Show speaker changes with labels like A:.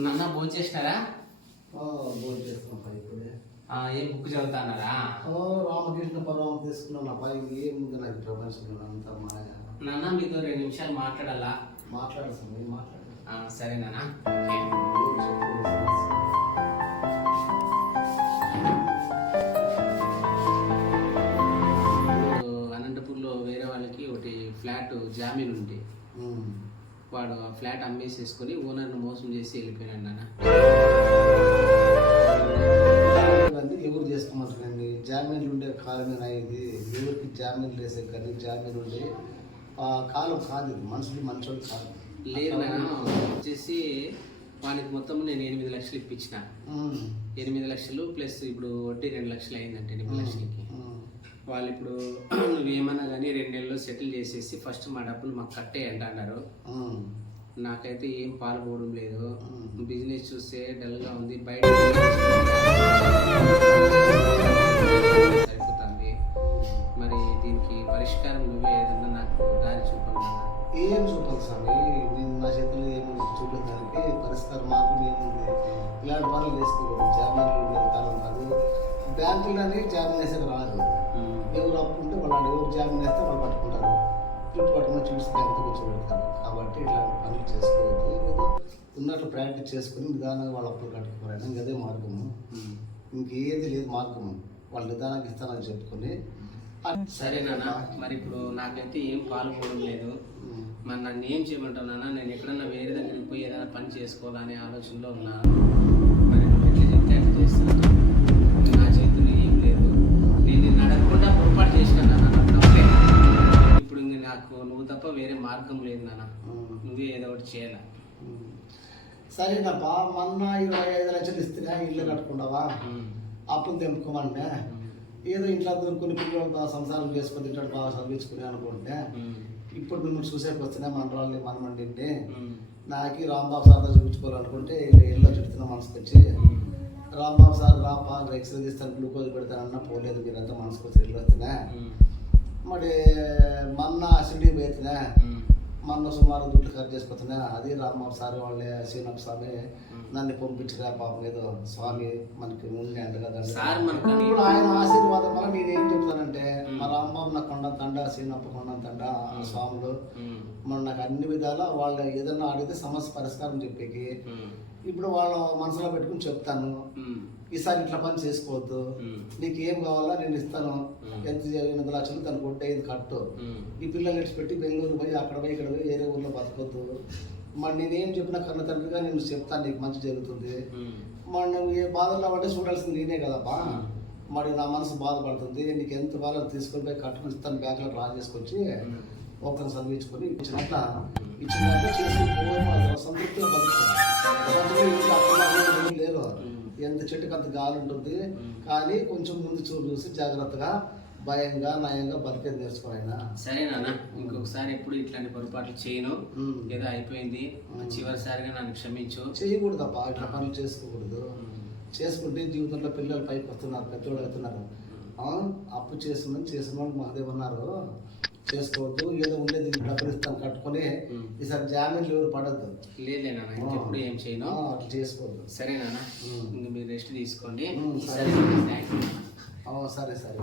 A: అన్న భోజనం చేసినారా?
B: భోజనం ఇప్పుడే.
A: ఏం బుక్ చదువుతాన్నారా?
B: ఓ రామకృష్ణ పరమ తీసుకున్నానప్పా ఏముంది నాకు ఈ ప్రపంచంలో అంతా మాయ.
A: నాన్న మీతో రెండు నిమిషాలు మాట్లాడాలా?
B: మాట్లాడు సమయం మాట్లాడు
A: ఆ, సరే నాన్న. అనంతపూర్లో వేరే వాళ్ళకి ఒకటి ఫ్లాట్ జామీన్ ఉంది. వాడు ఆ ఫ్లాట్ అమ్మేసేసుకొని ఓనర్ను మోసం చేసి వెళ్ళిపోయినాడు నాన్న.
B: ఇవన్నీ ఎవరు చేసుకోమంటారండి జామీన్లు ఉండే కాలమేనా ఇది ఎవరికి జామీన్లు వేసే కానీ జామీన్ ఉండే ఆ కాలం కాదు ఇది. మనుషులు మనుషులు కాదు.
A: లేదు నాన్న వచ్చేసి వానికి మొత్తం నేను ఎనిమిది లక్షలు ఇప్పించిన. ఎనిమిది లక్షలు ప్లస్ ఇప్పుడు వడ్డీ రెండు లక్షలు అయిందంటే ఎనిమిది లక్షలకి. వాళ్ళు ఇప్పుడు నువ్వేమన్నా కానీ రెండేళ్ళు సెటిల్ చేసేసి ఫస్ట్ మా డబ్బులు మాకు కట్టేయంట అన్నారు. నాకైతే ఏం పాల్గొనడం లేదు. బిజినెస్ చూస్తే డల్గా ఉంది బయట సరిపోతుంది. మరి దీనికి పరిష్కారం నువ్వే ఏదన్నా నాకు దారి చూపన్నా
B: ఏం చూపాలి స్వామి? నేను నా చేతుల్లో ఏముంది చూపించడానికి పరిష్కారం మార్గం ఏముంది? ఇలాంటి పనులు చేసుకోకూడదు. జామీన్లు ఉండేది కాలం కాదు బ్యాంకులని జామీన్ వేసేది రాదు. ఎవరు అప్పు ఉంటే వాళ్ళు ఎవరు జామీన్ వేస్తే వాళ్ళు పట్టుకుంటారు. చుట్టూ పట్టుకుని చూసి బ్యాంకు కూర్చోబెడతారు. కాబట్టి ఇలాంటి పనులు చేసుకోవద్దు. ఏదో ఉన్నట్లు ప్రాక్టీస్ చేసుకుని నిదానంగా వాళ్ళ అప్పులు కట్టుకోవాలి. ఇంకా అదే మార్గము. ఇంకేది లేదు మార్గము. వాళ్ళు నిదానంగా ఇస్తానని చెప్పుకొని
A: సరే నాన్న మరి ఇప్పుడు నాకైతే ఏం పాల్గొనడం లేదు. మరి నన్ను ఏం చేయమంటావు నాన్న? నేను ఎక్కడన్నా వేరే దగ్గరికి పోయి ఏదైనా పని చేసుకోవాలనే ఆలోచనలో ఉన్నా. మరి ఎట్లా చెప్తే అట్లా చేస్తాను. వేరే మార్గం లేదు నాన్న. నువ్వే ఏదో ఒకటి చేయాలి?
B: సరేనప్పా మొన్న ఇరవై ఐదు లక్షలు ఇస్తేనే ఇల్లు కట్టుకుంటావా? అప్పులు తెంపుకోమన్నా? ఏదో ఇంట్లో దొరుకుని పిల్లలతో సంసారం చేసుకొని తింటాడు బాగా చదివించుకుని అనుకుంటే. ఇప్పుడు మిమ్మల్ని చూసేకి వస్తున్నా మన రాళ్ళు మనమండి నాకు రాంబాబు సార్ చూపించుకోవాలనుకుంటే ఇల్లు చెప్తున్నా మనసుకు వచ్చి రాంబాబు సార్ రాపా ఎక్స్రే తీస్తాను గ్లూకోజ్ పెడతానన్నా పోలేదు మీరంతా మనసుకు వచ్చి ఇల్లు వస్తున్నా మరి మొన్న అసిడి పోతున్నా మొన్న సుమారు దుడ్లు ఖర్చు చేసుకుతున్నా అది రాంబాబు సార్ వాళ్ళే శ్రీనాథ్ స్వామి నన్ను పంపించరా పాపం ఏదో స్వామి మనకి ముందే
A: సార్ మనకు
B: ఇప్పుడు ఆయన ఆశీర్వాదం వల్ల నేను ఏం చెప్తానంటే మా రాంబాబు నాకు కొండ తండ సీనప్ప కొండ తండ ఆ స్వాములు మన నాకు అన్ని విధాల వాళ్ళు ఏదన్నా అడిగితే సమస్య పరిష్కారం చెప్పేకి ఇప్పుడు వాళ్ళ మనసులో పెట్టుకుని చెప్తాను. ఈసారి ఇట్లా పని చేసుకోవద్దు. నీకు ఏం కావాలా నేను ఇస్తాను. ఎంత ఎనిమిది లక్షలు తను కొట్టే ఇది కట్టు. ఈ పిల్లలు పెట్టి బెంగళూరు పోయి అక్కడ పోయి ఇక్కడ పోయి వేరే ఊర్లో బతకొద్దు. మరి నేనేం చెప్పినా కన్న తండ్రిగా నేను చెప్తాను నీకు మంచి జరుగుతుంది. మరి నువ్వు ఏ బాధల్లో పడితే చూడాల్సింది నేనే కదప్పా మరి నా మనసు బాధపడుతుంది. నీకు ఎంత బాధ తీసుకొని పోయి కట్టుకుని ఇస్తాను బ్యాంకులో డ్రా చేసుకొచ్చి. ఒకరిని చదివించుకొని సంతృప్తిగా ఇంట్లో అప్పులు ఏమీ లేరు ఎంత చెట్టుకు అంత గాలి ఉంటుంది. కానీ కొంచెం ముందు చూడు చూసి జాగ్రత్తగా భయంగా నయంగా బతికేది నేర్చుకోవాలైనా
A: సరే నాన్న ఇంకొకసారి ఎప్పుడు ఇట్లాంటి పొరపాట్లు చేయను. ఏదో అయిపోయింది. చివరిసారిగా నన్ను క్షమించు.
B: చేయకూడదప్పా ఇట్లా పనులు చేసుకోకూడదు. చేసుకుంటే జీవితంలో పిల్లలు పైకి వస్తున్నారు పెద్దోళ్ళు అవుతున్నారు. అప్పు చేసిందని చేసిన వాళ్ళు మాదేమన్నారు చేసుకోవద్దు ఏదో ఉండేది డబ్బులు ఇస్తాను కట్టుకొని ఈసారి జామీన్లు ఎవరు పడద్దు.
A: లేదులే నాన్న ఇంకెప్పుడు ఏం చేయను.
B: అట్లా చేసుకోవద్దు.
A: సరే నాన్న. ఇంక మీరు రెస్ట్ తీసుకోండి.
B: సరే సరే.